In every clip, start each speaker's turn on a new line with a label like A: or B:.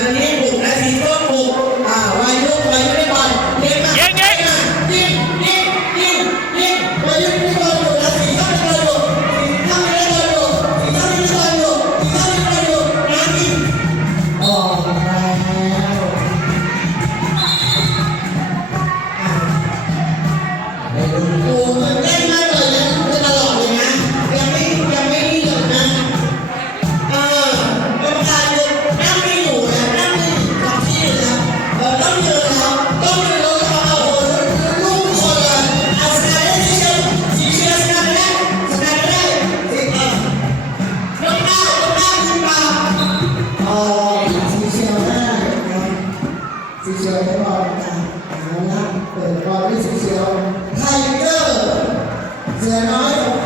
A: ตอนนี้บุกและสีส้
B: ม
A: บุกอ่าวายรุ่นวายุได้บอลเล่นมา ซี
B: ยวให้บอลนะเอา
A: ลเปิ
B: ด
A: บ
B: อล
C: ด้ว
B: ยสีเซียวไท
A: เก
B: อร์เสือน้อยของ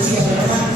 B: เ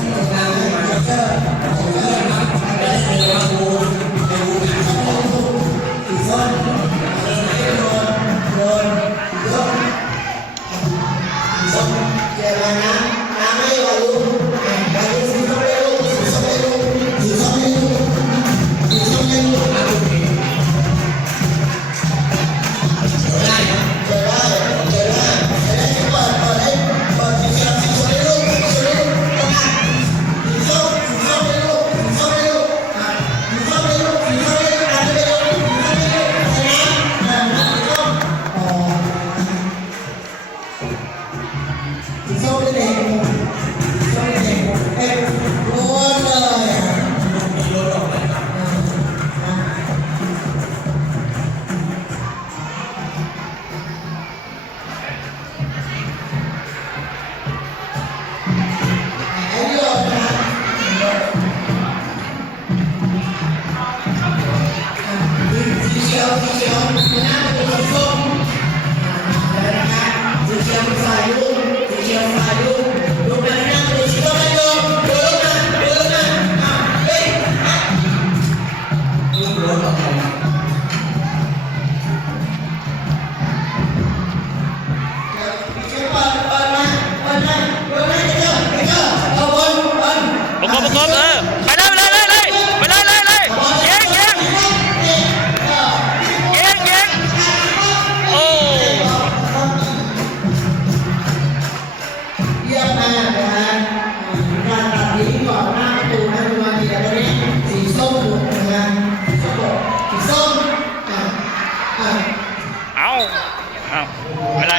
B: ครับไม่ได้